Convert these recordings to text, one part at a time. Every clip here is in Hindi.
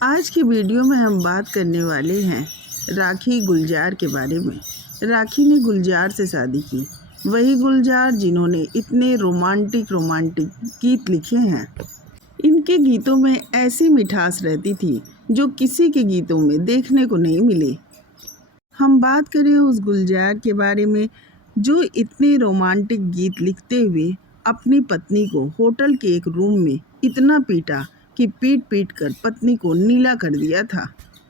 आज की वीडियो में हम बात करने वाले हैं राखी गुलजार के बारे में। राखी ने गुलजार से शादी की, वही गुलजार जिन्होंने इतने रोमांटिक गीत लिखे हैं। इनके गीतों में ऐसी मिठास रहती थी जो किसी के गीतों में देखने को नहीं मिली। हम बात करें उस गुलजार के बारे में जो इतने रोमांटिक गीत लिखते हुए अपनी पत्नी को होटल के एक रूम में इतना पीटा कि पीट कर पत्नी को नीला कर दिया था।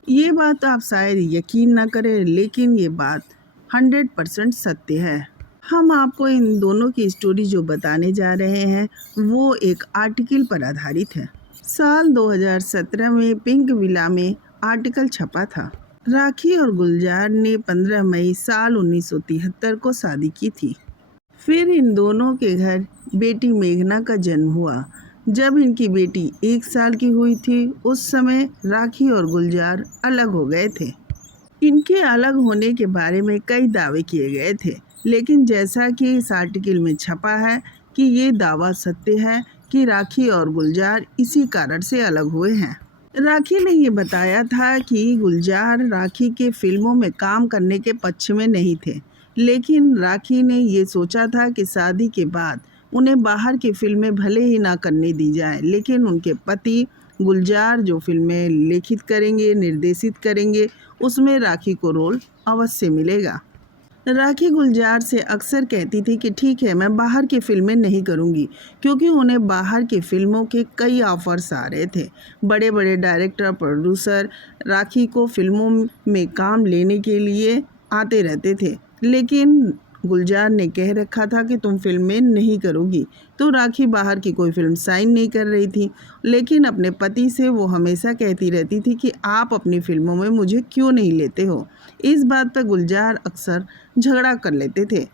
ये बात आप शायद यकीन न करें, लेकिन ये बात 100% सत्य है। हम आपको इन दोनों की स्टोरी जो बताने जा रहे हैं वो एक आर्टिकल पर आधारित है। साल 2017 में पिंक विला में आर्टिकल छपा था। राखी और गुलजार ने 15 मई साल 1973 को शादी की थी। फिर इन दोनों के घर बेटी मेघना का जन्म हुआ। जब इनकी बेटी 1 साल की हुई थी उस समय राखी और गुलजार अलग हो गए थे। इनके अलग होने के बारे में कई दावे किए गए थे, लेकिन जैसा कि इस आर्टिकल में छपा है कि ये दावा सत्य है कि राखी और गुलजार इसी कारण से अलग हुए हैं। राखी ने ये बताया था कि गुलजार राखी के फिल्मों में काम करने के पक्ष में नहीं थे, लेकिन राखी ने ये सोचा था कि शादी के बाद उन्हें बाहर की फिल्में भले ही ना करने दी जाएं, लेकिन उनके पति गुलजार जो फिल्में लिखित करेंगे, निर्देशित करेंगे, उसमें राखी को रोल अवश्य मिलेगा। राखी गुलजार से अक्सर कहती थी कि ठीक है, मैं बाहर की फ़िल्में नहीं करूँगी, क्योंकि उन्हें बाहर की फ़िल्मों के कई ऑफ़र्स आ रहे थे। बड़े बड़े डायरेक्टर, प्रोड्यूसर राखी को फ़िल्मों में काम लेने के लिए आते रहते थे, लेकिन गुलजार ने कह रखा था कि तुम फिल्में नहीं करोगी, तो राखी बाहर की कोई फ़िल्म साइन नहीं कर रही थी। लेकिन अपने पति से वो हमेशा कहती रहती थी कि आप अपनी फ़िल्मों में मुझे क्यों नहीं लेते हो। इस बात पर गुलजार अक्सर झगड़ा कर लेते थे।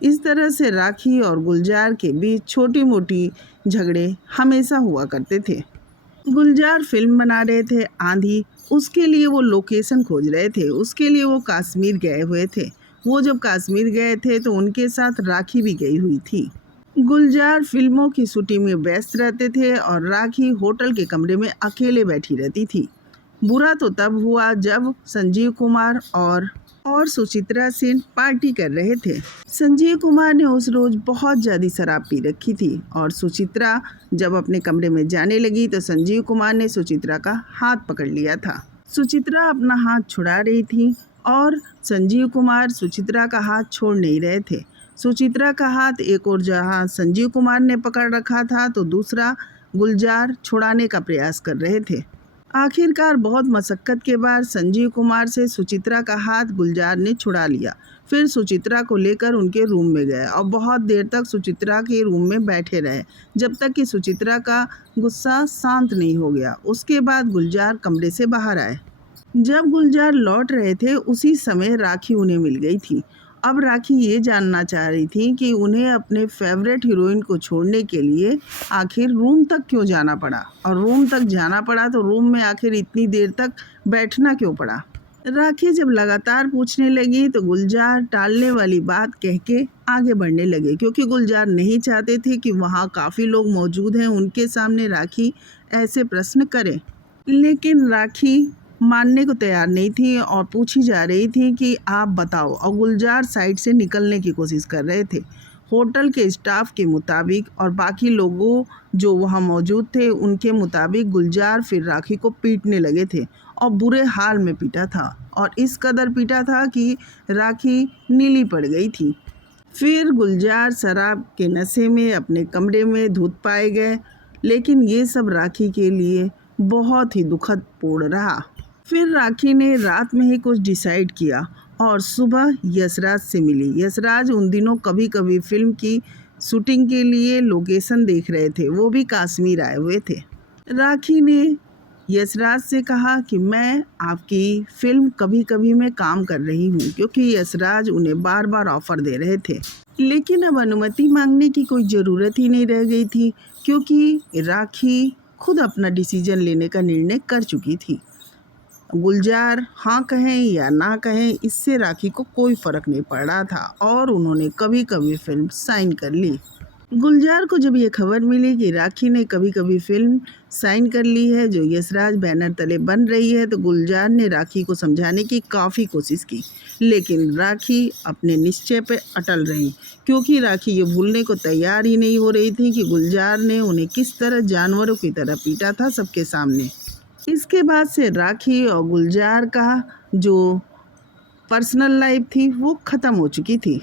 इस तरह से राखी और गुलजार के बीच छोटी मोटी झगड़े हमेशा हुआ करते थे। गुलजार फिल्म बना रहे थे आंधी, उसके लिए वो लोकेशन खोज रहे थे, उसके लिए वो कश्मीर गए हुए थे। वो जब कश्मीर गए थे तो उनके साथ राखी भी गई हुई थी। गुलजार फिल्मों की शूटिंग में व्यस्त रहते थे और राखी होटल के कमरे में अकेले बैठी रहती थी। बुरा तो तब हुआ जब संजीव कुमार और सुचित्रा सेन पार्टी कर रहे थे। संजीव कुमार ने उस रोज बहुत ज़्यादा शराब पी रखी थी और सुचित्रा जब अपने कमरे में जाने लगी तो संजीव कुमार ने सुचित्रा का हाथ पकड़ लिया था। सुचित्रा अपना हाथ छुड़ा रही थी और संजीव कुमार सुचित्रा का हाथ छोड़ नहीं रहे थे। सुचित्रा का हाथ एक और जहाँ संजीव कुमार ने पकड़ रखा था तो दूसरा गुलजार छुड़ाने का प्रयास कर रहे थे। आखिरकार बहुत मशक्क़त के बाद संजीव कुमार से सुचित्रा का हाथ गुलजार ने छुड़ा लिया। फिर सुचित्रा को लेकर उनके रूम में गए और बहुत देर तक सुचित्रा के रूम में बैठे रहे, जब तक कि सुचित्रा का गुस्सा शांत नहीं हो गया। उसके बाद गुलजार कमरे से बाहर आए। जब गुलजार लौट रहे थे उसी समय राखी उन्हें मिल गई थी। अब राखी ये जानना चाह रही थी कि उन्हें अपने फेवरेट हीरोइन को छोड़ने के लिए आखिर रूम तक क्यों जाना पड़ा, और रूम तक जाना पड़ा तो रूम में आखिर इतनी देर तक बैठना क्यों पड़ा। राखी जब लगातार पूछने लगी तो गुलजार टालने वाली बात कह के आगे बढ़ने लगे, क्योंकि गुलजार नहीं चाहते थे कि वहाँ काफ़ी लोग मौजूद हैं, उनके सामने राखी ऐसे प्रश्न करे। लेकिन राखी मानने को तैयार नहीं थी और पूछी जा रही थी कि आप बताओ, और गुलजार साइड से निकलने की कोशिश कर रहे थे। होटल के स्टाफ के मुताबिक और बाकी लोगों जो वहाँ मौजूद थे उनके मुताबिक गुलजार फिर राखी को पीटने लगे थे और बुरे हाल में पीटा था, और इस कदर पीटा था कि राखी नीली पड़ गई थी। फिर गुलजार शराब के नशे में अपने कमरे में धुत पाए गए, लेकिन ये सब राखी के लिए बहुत ही दुखद पूर्ण रहा। फिर राखी ने रात में ही कुछ डिसाइड किया और सुबह यशराज से मिली। यशराज उन दिनों कभी कभी फिल्म की शूटिंग के लिए लोकेशन देख रहे थे, वो भी कश्मीर आए हुए थे। राखी ने यशराज से कहा कि मैं आपकी फिल्म कभी कभी में काम कर रही हूँ, क्योंकि यशराज उन्हें बार बार ऑफ़र दे रहे थे। लेकिन अब अनुमति मांगने की कोई ज़रूरत ही नहीं रह गई थी, क्योंकि राखी खुद अपना डिसीजन लेने का निर्णय कर चुकी थी। गुलजार हाँ कहें या ना कहें, इससे राखी को कोई फ़र्क नहीं पड़ रहा था और उन्होंने कभी कभी फिल्म साइन कर ली। गुलजार को जब ये खबर मिली कि राखी ने कभी कभी फिल्म साइन कर ली है जो यशराज बैनर तले बन रही है, तो गुलजार ने राखी को समझाने की काफ़ी कोशिश की, लेकिन राखी अपने निश्चय पर अटल रही, क्योंकि राखी ये भूलने को तैयार ही नहीं हो रही थी कि गुलजार ने उन्हें किस तरह जानवरों की तरह पीटा था सबके सामने। इसके बाद से राखी और गुलजार का जो पर्सनल लाइफ थी वो ख़त्म हो चुकी थी।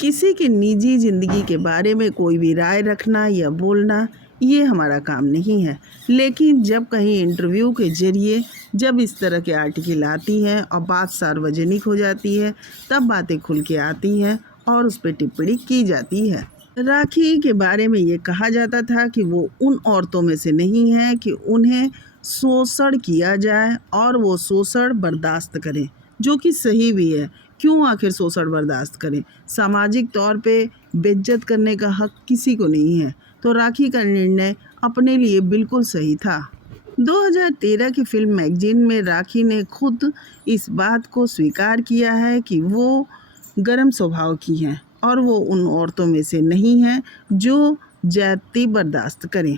किसी की निजी ज़िंदगी के बारे में कोई भी राय रखना या बोलना ये हमारा काम नहीं है, लेकिन जब कहीं इंटरव्यू के ज़रिए जब इस तरह के आर्टिकल आती हैं और बात सार्वजनिक हो जाती है, तब बातें खुल के आती हैं और उस पर टिप्पणी की जाती है। राखी के बारे में ये कहा जाता था कि वो उन औरतों में से नहीं है कि उन्हें शोषण किया जाए और वो शोषण बर्दाश्त करें, जो कि सही भी है। क्यों आखिर शोषण बर्दाश्त करें? सामाजिक तौर पे बेइज्जत करने का हक किसी को नहीं है। तो राखी का निर्णय अपने लिए बिल्कुल सही था। 2013 की फिल्म मैगजीन में राखी ने खुद इस बात को स्वीकार किया है कि वो गर्म स्वभाव की हैं और वो उन औरतों में से नहीं हैं जो ज्यादती बर्दाश्त करें।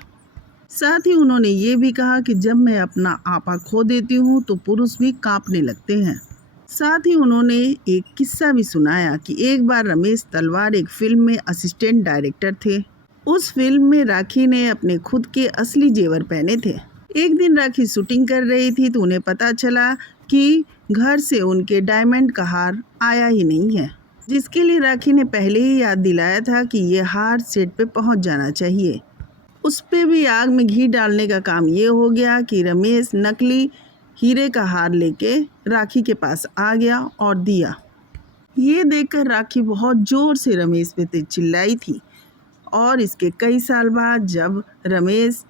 साथ ही उन्होंने ये भी कहा कि जब मैं अपना आपा खो देती हूँ तो पुरुष भी कांपने लगते हैं। साथ ही उन्होंने एक किस्सा भी सुनाया कि एक बार रमेश तलवार एक फिल्म में असिस्टेंट डायरेक्टर थे। उस फिल्म में राखी ने अपने खुद के असली जेवर पहने थे। एक दिन राखी शूटिंग कर रही थी तो उन्हें पता चला कि घर से उनके डायमंड का हार आया ही नहीं है, जिसके लिए राखी ने पहले ही याद दिलाया था कि ये हार सेट पे पहुंच जाना चाहिए। उस पे भी आग में घी डालने का काम ये हो गया कि रमेश नकली हीरे का हार लेके राखी के पास आ गया और दिया। ये देखकर राखी बहुत ज़ोर से रमेश पे चिल्लाई थी और इसके कई साल बाद जब रमेश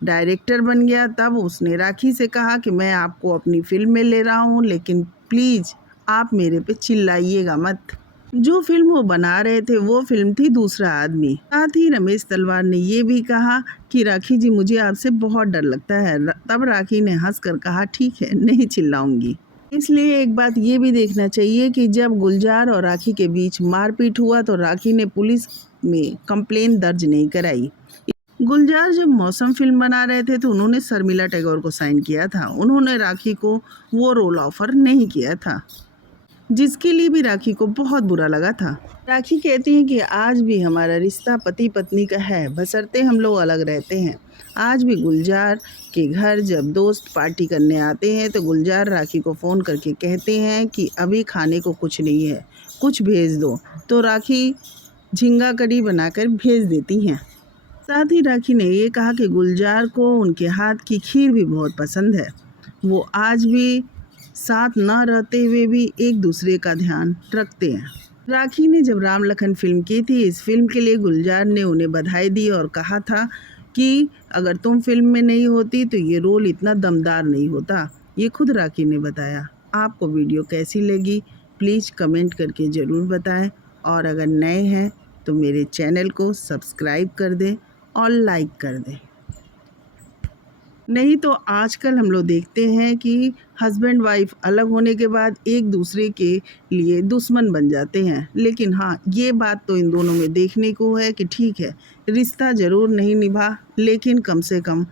डायरेक्टर बन गया तब उसने राखी से कहा कि मैं आपको अपनी फिल्म में ले रहा हूँ, लेकिन प्लीज़ आप मेरे पे चिल्लाइएगा मत। जो फिल्म वो बना रहे थे वो फिल्म थी दूसरा आदमी। साथ ही रमेश तलवार ने ये भी कहा कि राखी जी मुझे आपसे बहुत डर लगता है। तब राखी ने हंसकर कहा ठीक है, नहीं चिल्लाऊंगी। इसलिए एक बात ये भी देखना चाहिए कि जब गुलजार और राखी के बीच मारपीट हुआ तो राखी ने पुलिस में कंप्लेन दर्ज नहीं कराई। गुलजार जब मौसम फिल्म बना रहे थे तो उन्होंने शर्मिला टैगोर को साइन किया था। उन्होंने राखी को वो रोल ऑफर नहीं किया था, जिसके लिए भी राखी को बहुत बुरा लगा था। राखी कहती हैं कि आज भी हमारा रिश्ता पति पत्नी का है, बशर्ते हम लोग अलग रहते हैं। आज भी गुलजार के घर जब दोस्त पार्टी करने आते हैं तो गुलजार राखी को फ़ोन करके कहते हैं कि अभी खाने को कुछ नहीं है, कुछ भेज दो, तो राखी झींगा कड़ी बनाकर भेज देती हैं। साथ ही राखी ने ये कहा कि गुलजार को उनके हाथ की खीर भी बहुत पसंद है। वो आज भी साथ न रहते हुए भी एक दूसरे का ध्यान रखते हैं। राखी ने जब राम लखन फिल्म की थी, इस फिल्म के लिए गुलजार ने उन्हें बधाई दी और कहा था कि अगर तुम फिल्म में नहीं होती तो ये रोल इतना दमदार नहीं होता। ये खुद राखी ने बताया। आपको वीडियो कैसी लगी प्लीज़ कमेंट करके ज़रूर बताएं, और अगर नए हैं तो मेरे चैनल को सब्सक्राइब कर दें और लाइक कर दें। नहीं तो आजकल हम लोग देखते हैं कि हस्बैंड वाइफ अलग होने के बाद एक दूसरे के लिए दुश्मन बन जाते हैं। लेकिन हाँ, ये बात तो इन दोनों में देखने को है कि ठीक है, रिश्ता ज़रूर नहीं निभा, लेकिन कम से कम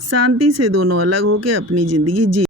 शांति से दोनों अलग होकर अपनी ज़िंदगी जी